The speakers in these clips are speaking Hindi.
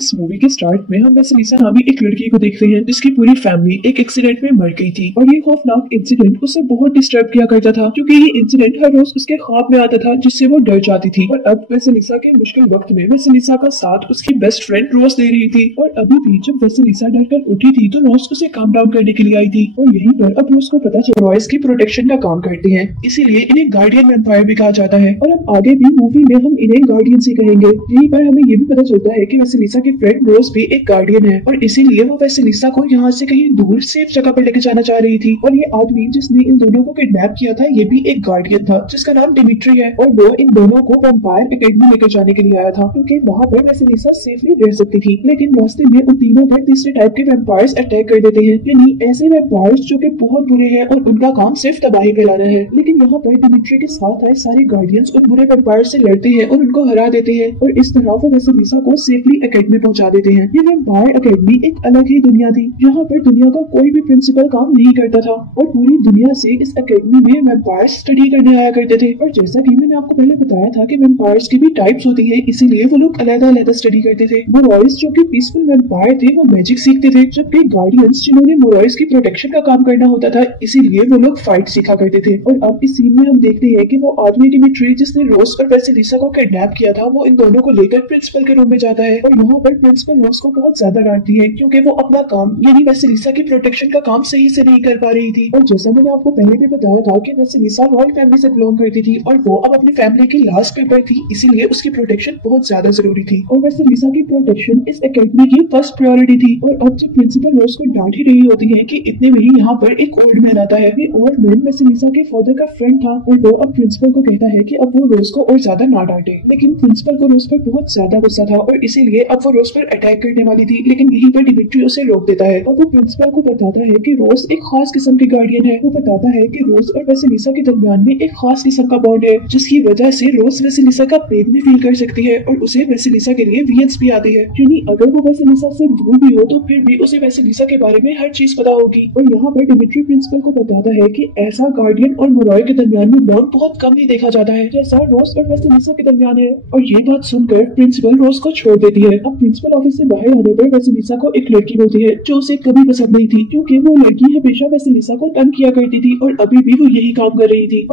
इस मूवी के स्टार्ट में हम वेसेलिसा नामी एक लड़की को देखते हैं जिसकी पूरी फैमिली एक एक्सीडेंट में मर गई थी और ये खौफनाक इंसिडेंट उसे बहुत डिस्टर्ब किया करता था क्योंकि ये इंसिडेंट हर रोज उसके ख्वाब में आता था जिससे वो डर जाती थी। और अब वेसेलिसा के मुश्किल वक्त में वेसेलिसा का साथ उसकी बेस्ट फ्रेंड रोज दे रही थी और अभी भी जब वेसेलिसा डरकर उठी थी तो रोज उसे काम डाउन करने के लिए आई थी। और यहीं पर अब रोज को पता चला रॉयस की प्रोटेक्शन का काम करते हैं, इसीलिए इन्हें गार्डियन वैम्पायर भी कहा जाता है। और अब आगे भी मूवी में हम इन्हें गार्डियन ही कहेंगे। यहीं पर हमें ये भी पता चलता है कि वेसेलिसा की फ्रेंड रोज भी एक गार्डियन है और इसीलिए वो वेसेलिसा को यहाँ से कहीं दूर सेफ जगह पर लेके जाना चाह रही थी। और ये आदमी जिसने इन दोनों को किडनैप किया था ये भी एक गार्डियन था जिसका नाम डिमिट्री है और वो इन दोनों को वैम्पायर एकेडमी लेकर जाने के लिए आया था क्योंकि वहाँ पर वेसेलिसा सेफली रह सकती थी। लेकिन रास्ते में उन तीनों पर तीसरे टाइप के वैम्पायर्स अटैक कर देते हैं, यानी ऐसे वैम्पायर्स जो कि बहुत बुरे हैं और उनका काम सिर्फ तबाही फैलाना है। लेकिन यहाँ पर डिमिट्री के साथ आए सारे गार्डियंस उन बुरे वैम्पायर से लड़ते हैं और उनको हरा देते हैं और इस तरह वो वेसेलिसा को सेफली एकेडमी पहुंचा देते हैं। ये वैम्पायर एकेडमी एक अलग ही दुनिया थी जहाँ पर दुनिया का कोई भी प्रिंसिपल काम नहीं करता था और पूरी दुनिया से इस एकेडमी में वैम्पायर्स स्टडी करने आया करते थे। और जैसा कि मैंने आपको पहले बताया था कि वैम्पायर्स की भी टाइप्स होती है, इसीलिए वो लोग अलग-अलग स्टडी करते थे। मोरॉइस जो कि पीसफुल वैम्पायर थे वो मैजिक सीखते थे, जबकि गार्डियंस जिन्होंने मोरॉइस की प्रोटेक्शन का काम करना होता था इसीलिए वो लोग फाइट सीखा करते थे। और अब इस सीन में हम देखते हैं कि वो आदमी डिमिट्री जिसने रोज और वेसेलिसा को किडनैप किया था वो इन दोनों को लेकर प्रिंसिपल के रूम में जाता है और यहाँ पर प्रिंसिपल रोज को बहुत ज्यादा डांटती है क्योंकि वो अपना काम यानी वेसेलिसा की प्रोटेक्शन का काम सही से नहीं कर पा रही थी। और जैसा मैंने आपको पहले भी बताया था कि वेसेलिसा रॉयल फैमिली से बिलोंग करती थी और वो अब अपनी फैमिली की लास्ट पेपर थी, इसीलिए उसकी प्रोटेक्शन बहुत ज्यादा जरूरी थी और वेसेलिसा की प्रोटेक्शन इस एकेडमी की फर्स्ट प्रायोरिटी थी। और अब जब प्रिंसिपल रोज को डांट ही रही होती है कि इतने में ही यहाँ पर एक ओल्ड मैन आता है। ये ओल्ड मैन वेसेलिसा के फादर का फ्रेंड था और वो अब प्रिंसिपल को कहता है कि अब वो रोज को और ज्यादा ना डांटे। लेकिन प्रिंसिपल को रोज पर बहुत ज्यादा गुस्सा था और इसीलिए अब वो रोज पर अटैक करने वाली थी, लेकिन यहीं पर डिमिट्री उसे रोक देता है और वो प्रिंसिपल को बताता है कि रोज एक खास किस्म की गार्डियन है। वो बताता है कि रोज और वेसेलिसा के दरमियान में एक खास किस्म का बॉन्ड है जिसकी वजह से रोज वेसेलिसा का पेन भी फील कर सकती है और उसे वेसेलिसा के लिए वीएंस भी आती है, यानी अगर वो वेसेलिसा से दूर भी हो तो फिर भी उसे वेसेलिसा के बारे में हर चीज पता होगी। और यहाँ पर डिमिट्री प्रिंसिपल को बताता है कि ऐसा गार्डियन और मोरॉय के दरमियान में बॉन्ड बहुत कम ही देखा जाता है जैसा रोज और वेसेलिसा के दरमियान है। और ये बात सुनकर प्रिंसिपल रोज को छोड़ देती है। अब प्रिंसिपल ऑफिस से बाहर आने पर वेसेलिसा को एक लड़की मिलती है जो उसे कभी पसंद नहीं थी क्योंकि वो लड़की हमेशा वेसेलिसा को तंग किया करती थी और अभी भी वो यही काम कर रही थी।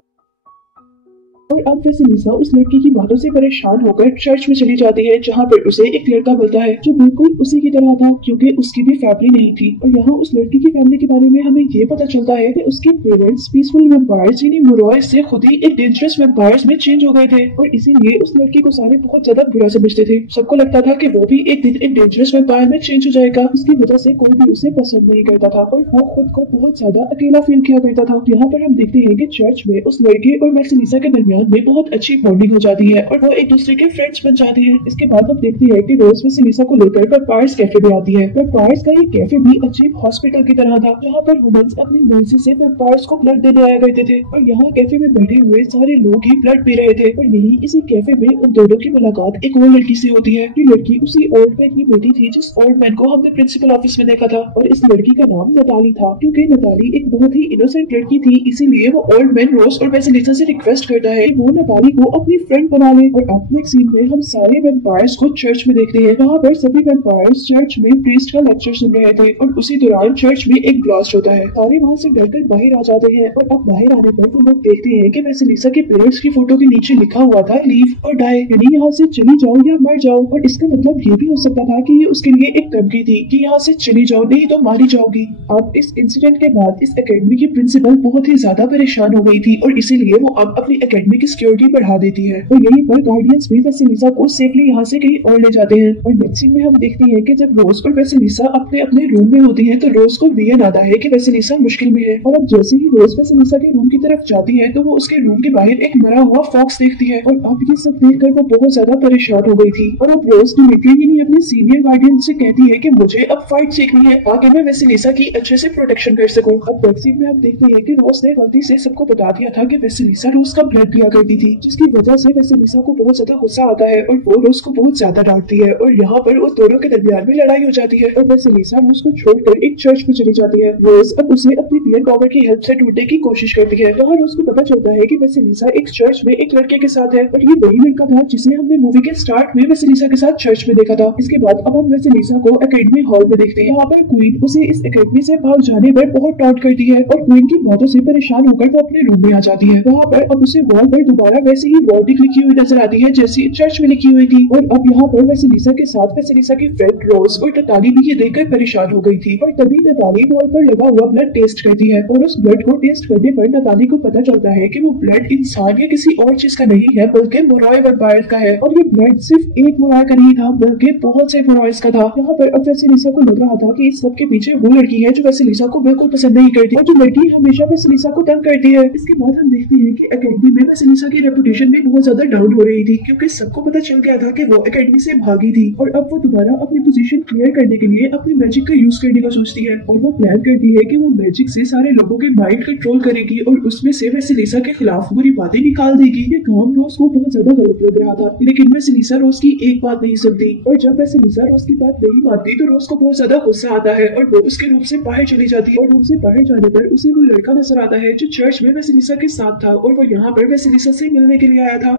और अब वेसेलिसा उस लड़की की बातों से परेशान होकर चर्च में चली जाती है जहाँ पर उसे एक लड़का मिलता है जो बिल्कुल उसी की तरह था क्योंकि उसकी भी फैमिली नहीं थी। और यहाँ उस लड़की की फैमिली के बारे में हमें ये पता चलता है कि उसके पेरेंट्स पीसफुल वैम्पायर्स यानी मोरॉइस से खुद ही एक डेंजरस वैम्पायर्स में चेंज हो गए थे और इसीलिए उस लड़की को सारे बहुत ज्यादा बुरा समझते थे। सबको लगता था कि वो भी एक दिन एक डेंजरस वैम्पायर में चेंज हो जाएगा, इसकी वजह से कोई भी उसे पसंद नहीं करता था और वो खुद को बहुत ज्यादा अकेला फील किया करता था। यहाँ पर हम देखते हैं कि चर्च में उस लड़के और वेसेलिसा के दरमियान में बहुत अच्छी बॉन्डिंग हो जाती है और वो एक दूसरे के फ्रेंड्स बन जाते हैं। इसके बाद हम देखते हैं कि रोज वेसेलिसा को लेकर वैम्पायर्स कैफे में आती है। वैम्पायर्स का ये कैफे भी अजीब हॉस्पिटल की तरह था जहाँ पर ह्यूमंस अपनी मर्जी से वैम्पायर्स को ब्लड देने आया करते थे और यहाँ कैफे में बैठे हुए सारे लोग ही ब्लड पी रहे थे। और यही इसी कैफे में उन दोनों की मुलाकात एक और लड़की से होती है। ये लड़की उसी ओल्ड मैन की बेटी थी जिस ओल्ड मैन को हमने प्रिंसिपल ऑफिस में देखा था और इस लड़की का नाम नताली था क्योंकि नताली एक बहुत ही इनोसेंट लड़की थी, इसीलिए वो ओल्ड मैन रोज और वेसेलिसा से रिक्वेस्ट करता है वो नताली को अपनी फ्रेंड बना ले। और अब नेक्स्ट सीन में हम सारे वैम्पायर्स को चर्च में देखते हैं। वहाँ पर सभी वैम्पायर्स चर्च में प्रीस्ट का लेक्चर सुन रहे थे और उसी दौरान चर्च में एक ब्लास्ट होता है। सारे वहाँ से डरकर बाहर आ जाते हैं और अब बाहर आने पर वो लोग देखते हैं कि वेसेलिसा के पेरेंट्स की फोटो के नीचे लिखा हुआ था लीव और डाई, यानी यहाँ से चली जाओ या मर जाओ। और इसका मतलब ये भी हो सकता था कि ये उसके लिए एक धमकी थी कि यहाँ से चली जाओ नहीं तो मारी जाओगी। अब इस इंसिडेंट के बाद इस एकेडमी की प्रिंसिपल बहुत ही ज्यादा परेशान हो गई थी और इसीलिए वो अब अपनी एकेडमी की सिक्योरिटी बढ़ा देती है और यहीं पर गार्डियंस भी वेसेलिसा को सेफली यहाँ से कहीं और ले जाते हैं। और नेक्स्ट सीन में हम देखते हैं कि जब रोज और वेसेलिसा अपने अपने रूम में होती हैं तो रोज को वीएन आता है कि वेसेलिसा मुश्किल में है। और अब जैसे ही रोज वेसेलिसा के रूम की तरफ जाती है तो वो उसके रूम के बाहर एक मरा हुआ फॉक्स देखती है और अब ये सब देखकर वो बहुत ज्यादा परेशान हो गई थी। और अब रोज डिमिट्री अपने सीनियर गार्डियन से कहती है कि मुझे अब फाइट सीखनी है ताकि मैं वेसेलिसा की अच्छे से प्रोटेक्शन कर सकूं। अब नेक्स्ट सीन में हम देखते हैं कि रोज ने गलती से सबको बता दिया था कि वेसेलिसा रोज का ब्लड पिया किया करती थी, जिसकी वजह से वेसेलिसा को बहुत ज्यादा गुस्सा आता है और वो रोज को बहुत ज्यादा डांटती है और यहाँ पर उस दोनों के दरमियान में लड़ाई हो जाती है और वेसेलिसा रोज को छोड़कर एक चर्च में चली जाती है। रोज अब उसे अपनी पियर पावर की हेल्प से ढूंढने की कोशिश करती है। यहाँ रोज को पता चलता है कि वेसेलिसा एक चर्च में एक लड़के के साथ है और ये वही लड़का था जिसे हमने मूवी के स्टार्ट में वेसेलिसा के साथ चर्च में देखा था। इसके बाद अब हम वेसेलिसा को एकेडमी हॉल में देखते हैं। यहाँ पर क्वीन उसे इस एकेडमी से भाग जाने पर बहुत टॉन्ट करती है और क्वीन की बातों से परेशान होकर वो अपने रूम में आ जाती है। वहाँ पर अब उसे वॉल पर दोबारा वैसे ही वर्डिक लिखी हुई नजर आती है जैसी चर्च में लिखी हुई थी और अब यहाँ पर वेसेलिसा के साथ वेसेलिसा की फ्रेंड रोज और नताली भी ये देखकर परेशान हो गई थी और तभी नताली वॉल पर लगा हुआ ब्लड टेस्ट करती है और उस ब्लड को टेस्ट करने पर नताली को पता चलता है कि वो ब्लड इंसान या किसी और चीज का नहीं है बल्कि मोरॉय वैम्पायर का है और ये ब्लड सिर्फ एक मोरॉय का नहीं था बल्कि बहुत से मोरॉयज का था। यहाँ पर अब वेसेलिसा को लग रहा था कि इस सब के पीछे वो लड़की है जो वेसेलिसा को बिल्कुल पसंद नहीं करती और जो लड़की हमेशा वेसेलिसा को तंग करती है। इसके बाद हम देखते हैं कि एकेडमी में वेसेलिसा की रेपुटेशन भी बहुत ज्यादा डाउन हो रही थी क्योंकि सबको पता चल गया था कि वो एकेडमी से भागी थी और अब वो दोबारा अपनी पोजीशन क्लियर करने के लिए अपने मैजिक का यूज करने का सोचती है और वो प्लान करती है कि वो मैजिक से सारे लोगों के माइंड कंट्रोल करेगी और उसमें से वेसेलिसा के खिलाफ बुरी बातें निकाल देगी। ये काम रोज को बहुत ज्यादा गलत लग रहा था लेकिन वेसेलिसा रोज की एक बात नहीं सुनती और जब वेसेलिसा रोज की बात नहीं मानती तो रोज को बहुत ज्यादा गुस्सा आता है और वो उसके रूम से बाहर चली जाती है और रूम से बाहर जाने पर उसे वो लड़का नजर आता है जो चर्च में वेसेलिसा के साथ था और वो यहाँ पर वेसेलिसा से मिलने के लिए आया था।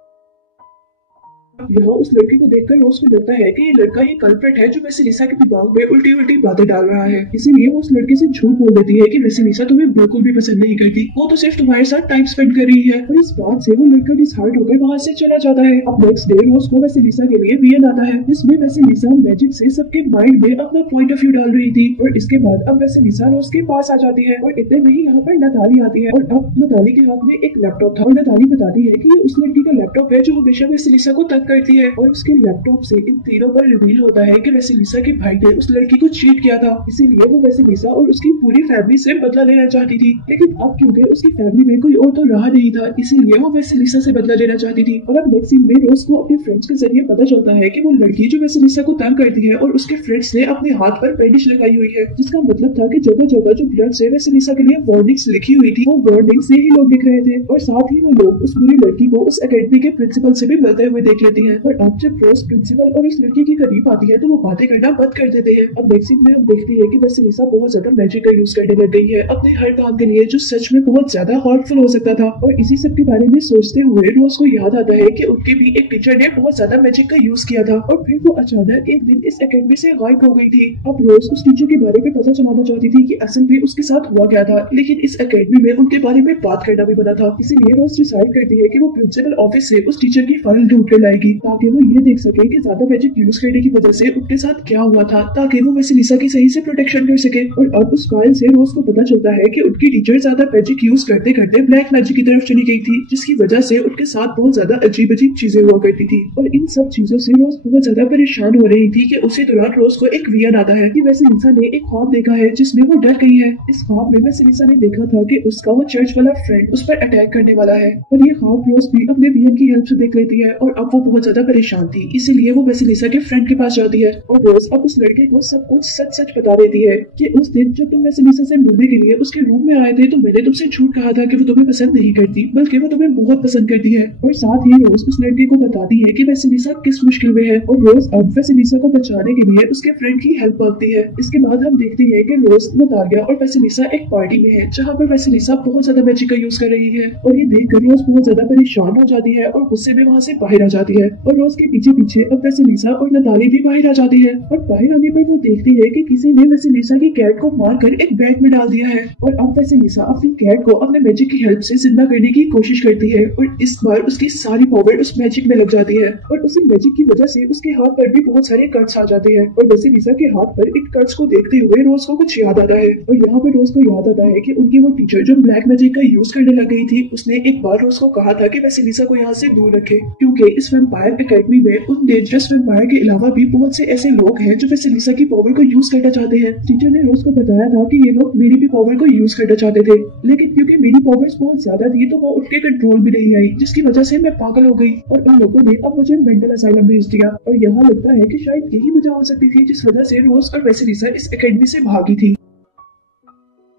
यहाँ उस लड़के को देखकर रोज को लगता है कि ये लड़का ही कल्प्रिट है जो वेसेलिसा के दिमाग में उल्टी उल्टी बातें डाल रहा है। इसीलिए वो उस लड़के से झूठ बोल देती है कि वेसेलिसा तुम्हें बिल्कुल भी पसंद नहीं करती, वो तो सिर्फ तुम्हारे साथ टाइम स्पेंड कर रही है और इस बात से वो लड़का डिसहार्ट होकर वहाँ से चला जाता है। अब नेक्स्ट डे रोज को वेसेलिसा के लिए वीएन आता है जिसमें वेसेलिसा मैजिक से सबके माइंड में अपना पॉइंट ऑफ व्यू डाल रही थी और इसके बाद अब वेसेलिसा रोज के पास आ जाती है और इतने में ही यहाँ पर नताली आती है और अब नताली के हाथ में एक लैपटॉप था और नताली बताती है कि ये उस लड़की का लैपटॉप है जो हमेशा वेसेलिसा को तंग करती है और उसके लैपटॉप से इन तीनों पर रिवील होता है कि वेसेलिसा के भाई ने उस लड़की को चीट किया था, इसीलिए वो वेसेलिसा और उसकी पूरी फैमिली से बदला लेना चाहती थी। लेकिन अब क्योंकि उसकी फैमिली में कोई और तो रहा नहीं था इसीलिए वो वेसेलिसा से बदला लेना चाहती थी। और अब नेक्स्ट सीन में रोज को अपने फ्रेंड्स के जरिए पता चलता है कि वो लड़की जो वेसेलिसा को तंग करती है और उसके फ्रेंड्स ने अपने हाथ पर बैंडेज लगाई हुई है जिसका मतलब था कि जगह जगह जो ब्लड से वेसेलिसा के लिए वार्निंग्स लिखी हुई थी वो वार्निंग से ही लोग लिख रहे थे और साथ ही वो लोग उस बुरी लड़की को उस एकेडमी के प्रिंसिपल से भी मिलते हुए देख लेते हैं। और अब जब रोज प्रिंसिपल और उस लड़की के करीब आती है तो वो बातें करना बंद कर देते हैं। अब नेक्स्ट सीन में हम देखते हैं कि वेसेलिसा बहुत ज्यादा मैजिक का यूज करने लग गई है अपने हर काम के लिए जो सच में बहुत ज्यादा हार्मफुल हो सकता था और इसी सब के बारे में सोचते हुए रोज को याद आता है कि उनके भी एक टीचर ने बहुत ज्यादा मैजिक का यूज किया था और फिर वो अचानक एक दिन इस एकेडमी से गायब हो गई थी। अब रोज उस टीचर के बारे में पता चलाना चाहती थी कि असल में उसके साथ हुआ क्या था लेकिन इस एकेडमी में उनके बारे में बात करना भी बना था, इसीलिए रोज डिसाइड करती है कि वो प्रिंसिपल ऑफिस से उस टीचर की फाइल ढूंढ कर लाएगी ताकि वो ये देख सके कि ज्यादा मैजिक यूज करने की वजह से उनके साथ क्या हुआ था ताकि वो वेसेलिसा की सही से प्रोटेक्शन कर सके। और अब उस फाइल से रोज को पता चलता है कि उनकी टीचर ज्यादा मैजिक यूज करते करते ब्लैक मैजिक की तरफ चली गई थी जिसकी वजह से उनके साथ बहुत ज्यादा अजीब अजीब चीजें हुआ करती थी और इन सब चीजों से रोज बहुत ज्यादा परेशान हो रही थी कि उसी दौरान रोज को एक वियन आता है कि वेसेलिसा ने एक ख्वाब देखा है जिसमें वो डर गई है। इस ख्वाब में वेसेलिसा ने देखा था कि उसका वो चर्च वाला फ्रेंड उस पर अटैक करने वाला है और ये ख्वाब रोज भी अपने वियन की हेल्प से देख लेती है और अब वो बहुत ज्यादा परेशान थी इसीलिए वो वेसेलिसा के फ्रेंड के पास जाती है और रोज अब उस लड़के को सब कुछ सच सच बता देती है कि उस दिन जब तुम वेसेलिसा से मिलने के लिए उसके रूम में आए थे तो मैंने तुमसे झूठ कहा था कि वो तुम्हें पसंद नहीं करती बल्कि वो तुम्हें बहुत पसंद करती है। और साथ ही रोज उस लड़के को बताती है कि वेसेलिसा किस मुश्किल में है और रोज अब वेसेलिसा को बचाने के लिए उसके फ्रेंड की हेल्प मांगती है। इसके बाद हम देखते हैं कि रोज, नतालिया और वेसेलिसा एक पार्टी में है जहाँ पर वेसेलिसा बहुत ज्यादा मैजिक का यूज कर रही है और ये देखकर रोज बहुत ज्यादा परेशान हो जाती है और गुस्से में वहाँ से बाहर आ जाती है और रोज के पीछे पीछे अब वेसेलिसा और नताली भी बाहर आ जाती है और बाहर आने पर वो देखती है कि किसी ने वेसेलिसा की कैट को मारकर एक बैग में डाल दिया है और अब वेसेलिसा अपनी कैट को अपने मैजिक की हेल्प से जिंदा करने की कोशिश करती है और इस बार उसकी सारी पावर उस मैजिक में लग जाती है और उसी मैजिक की वजह से उसके हाथ पर भी बहुत सारे कट्स आ जाते हैं और वेसेलिसा के हाथ पर इन कट्स को देखते हुए रोज को कुछ याद आता है और यहाँ पर रोज को याद आता है कि उनकी वो टीचर जो ब्लैक मैजिक का यूज करने लग गई थी उसने एक बार रोज को कहा था कि वेसेलिसा को यहाँ से दूर रखे क्योंकि इस वैम्पायर एकेडमी में उन डेंजरस वैम्पायर के अलावा भी बहुत से ऐसे लोग हैं जो वेसेलिसा की पावर को यूज करना चाहते हैं। टीचर ने रोज को बताया था कि ये लोग मेरी भी पावर को यूज करना चाहते थे लेकिन क्योंकि मेरी पावर्स बहुत ज्यादा थी तो वो उनके कंट्रोल में नहीं आई जिसकी वजह से मैं पागल हो गई और उन लोगों ने अब मुझे मेंटल असाइलम भेज दिया और यहाँ लगता है कि शायद यही वजह हो सकती थी जिस वजह से रोज और वेसेलिसा इस एकेडमी से भागी थी।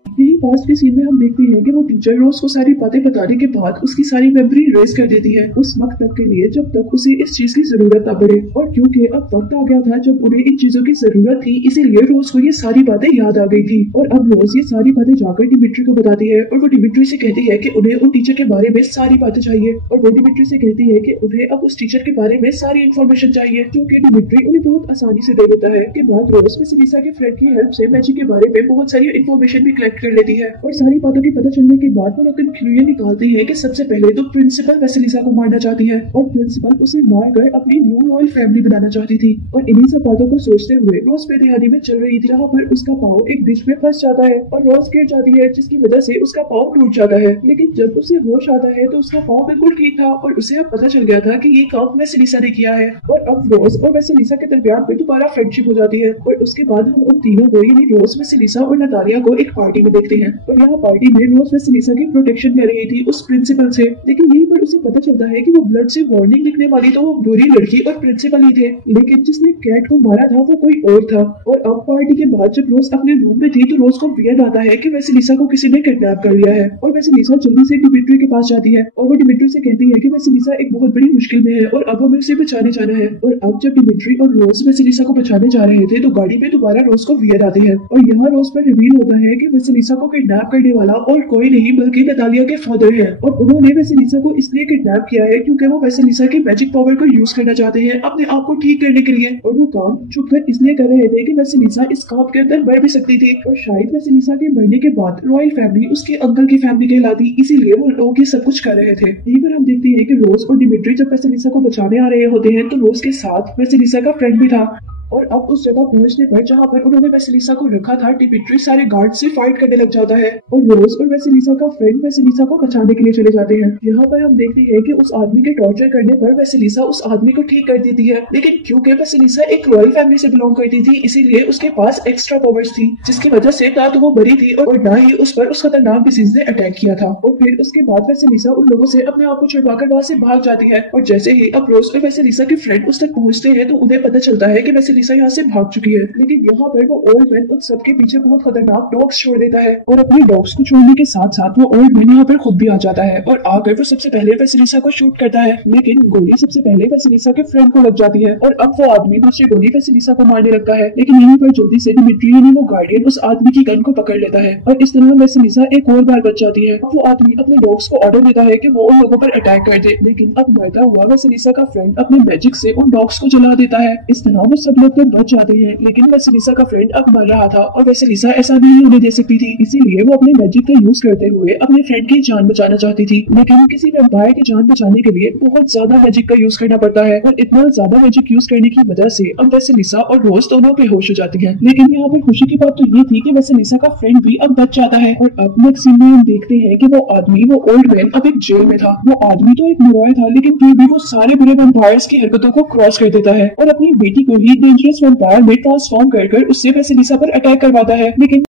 यही पास्ट के सीन में हम देखते हैं कि वो टीचर रोज को सारी बातें बताने के बाद उसकी सारी मेमोरी रेज कर देती है उस वक्त तक के लिए जब तक उसे इस चीज की जरूरत न पड़े। और क्योंकि अब वक्त आ गया था जब उन्हें इन चीजों की जरूरत थी, इसीलिए रोज को ये सारी बातें याद आ गई थी। और अब रोज ये सारी बातें जाकर डिमिट्री को बताती है और वो डिमिट्री से कहती है कि उन्हें उन टीचर के बारे में सारी बातें चाहिए। और वो डिमिट्री से कहती है कि उन्हें अब उस टीचर के बारे में सारी इन्फॉर्मेशन चाहिए, जो कि डिमिट्री उन्हें बहुत आसानी से दे देता है। के बाद रोज वेसेलिसा के फ्रेंड की हेल्प से मैजिक के बारे में बहुत सारी इन्फॉर्मेशन भी कलेक्ट कर लेती है। और सारी बातों की पता चलने के बाद वो लोग कंक्लूजन निकालते हैं कि सबसे पहले तो प्रिंसिपल वेसेलिसा को मारना चाहती है और प्रिंसिपल उसे मारकर अपनी न्यू रॉयल फैमिली बनाना चाहती थी। और इन्हीं सब बातों को सोचते हुए रोज बेदहाली में चल रही थी, जहाँ पर उसका पाँव एक डिश में फंस जाता है और रोज गिर जाती है, जिसकी वजह से उसका पाँव टूट जाता है। लेकिन जब उसे होश आता है तो उसका पाँव बिल्कुल ठीक था और उसे अब पता चल गया था कि ये काम वेसेलिसा ने किया है। और अब रोज और वेसेलिसा के दरमियान में दोबारा फ्रेंडशिप हो जाती है। और उसके बाद हम उन तीनों को यानी रोज, वेसेलिसा और नतालिया को एक पार्टी में देखते हैं। और यहाँ पार्टी में रोज वेसेलिसा की प्रोटेक्शन कर रही थी उस प्रिंसिपल से, लेकिन यहीं पर उसे पता चलता है कि वो ब्लड से वार्निंग लिखने वाली तो वो बुरी लड़की और प्रिंसिपल ही थे, लेकिन जिसने कैट को मारा था वो कोई और था। और अब पार्टी के बाद जब रोज अपने रूम में थी तो रोज को वियर्ड आता है कि वेसेलिसा को किसी ने किडनैप कर लिया है। और वेसेलिसा जल्दी से डिमिट्री के पास जाती है और वो डिमिट्री से कहती है कि वेसेलिसा एक बहुत बड़ी मुश्किल में है और अब हमें उसे बचाने जाना है। और अब जब डिमिट्री और रोज वेसेलिसा को बचाने जा रहे थे तो गाड़ी में दोबारा रोज को वियर्ड आती है और यहाँ रोज पर रिवील होता है कि वेसेलिसा को किडनैप करने वाला और कोई नहीं बल्कि नतालिया के फादर है। और उन्होंने वेसेलिसा को इसलिए किडनैप किया है क्योंकि वो वेसेलिसा की मैजिक पावर को यूज करना चाहते हैं अपने आप को ठीक करने के लिए। और वो काम छुपकर इसलिए कर रहे थे कि वेसेलिसा इस काम के अंदर मर भी सकती थी और शायद वेसेलिसा के मरने के बाद रॉयल फैमिली उसके अंकल की फैमिली कहलाती, इसीलिए वो लोग ये सब कुछ कर रहे थे। यहीं पर हम देखते हैं कि रोज और डिमिट्री जब वेसेलिसा को बचाने आ रहे होते हैं तो रोज के साथ वेसेलिसा का फ्रेंड भी था। और अब उस जगह पहुंचने पर जहाँ पर उन्होंने वेसेलिसा को रखा था, डिमिट्री सारे गार्ड से फाइट करने लग जाता है और रोज और वेसेलिसा का फ्रेंड वेसेलिसा को बचाने के लिए चले जाते हैं। यहाँ पर हम देखते हैं कि उस आदमी के टॉर्चर करने पर वेसेलिसा उस आदमी को ठीक कर देती है, लेकिन क्योंकि वेसेलिसा एक रॉयल फैमिली से बिलोंग करती थी इसीलिए उसके पास एक्स्ट्रा पावर्स थी, जिसकी वजह से ना तो वो मरी थी और ना ही उस पर उस खतरनाक डिसीज ने अटैक किया था। और फिर उसके बाद वेसेलिसा उन लोगों से अपने आप को छुड़वाकर वहां से भाग जाती है। और जैसे ही अब रोज और वेसेलिसा के फ्रेंड उस तक पहुंचते हैं तो उन्हें पता चलता है कि वेसेलिसा यहाँ से भाग चुकी है। लेकिन यहाँ पर वो ओल्ड मैन उन सबके पीछे बहुत खतरनाक डॉग्स छोड़ देता है और अपने डॉग्स को छोड़ने के साथ साथ वो ओल्ड मैन यहाँ पर खुद भी आ जाता है और आकर वो सबसे पहले वेसेलिसा को शूट करता है, लेकिन गोली सबसे पहले वेसेलिसा के फ्रेंड को लग जाती है और अब वो आदमी दूसरी गोली वेसेलिसा को मारने लगता है। लेकिन यहीं पर जल्दी से डिमिट्री यानी वो गार्डियन उस आदमी की गन को पकड़ लेता है और इस तरह वेसेलिसा एक और बार बच जाती है। अब वो आदमी अपने डॉग्स को ऑर्डर देता है कि वो उन लोगों पर अटैक कर दे, लेकिन अब मरता हुआ वेसेलिसा का फ्रेंड अपने मैजिक से उन डॉग्स को जला देता है। इस तरह वो सब लोग तो बच जाते हैं, लेकिन वेसेलिसा का फ्रेंड अब मर रहा था और वेसेलिसा ऐसा नहीं होने दे सकती थी, इसीलिए वो अपने मैजिक का यूज करते हुए अपने फ्रेंड की जान बचाना चाहती थी। लेकिन किसी वैम्पायर की जान बचाने के लिए बहुत ज्यादा मैजिक का यूज करना पड़ता है और इतना ज्यादा मैजिक यूज करने की वजह से अब वेसेलिसा और रोज दोनों बेहोश हो जाती है। लेकिन यहाँ पर खुशी की बात तो ये थी कि वेसेलिसा का फ्रेंड भी अब बच जाता है। और अब नेक्स्ट सीन में हम देखते हैं कि वो आदमी, वो ओल्ड मैन अब एक जेल में था। वो आदमी तो एक मुरॉय था, लेकिन फिर भी वो सारे बुरे वैम्पायर्स की हरकतों को क्रॉस कर देता है और अपनी बेटी को ही डेंजरस वैम्पायर में ट्रांसफॉर्म कर उससे वेसेलिसा पर अटैक करवाता है। लेकिन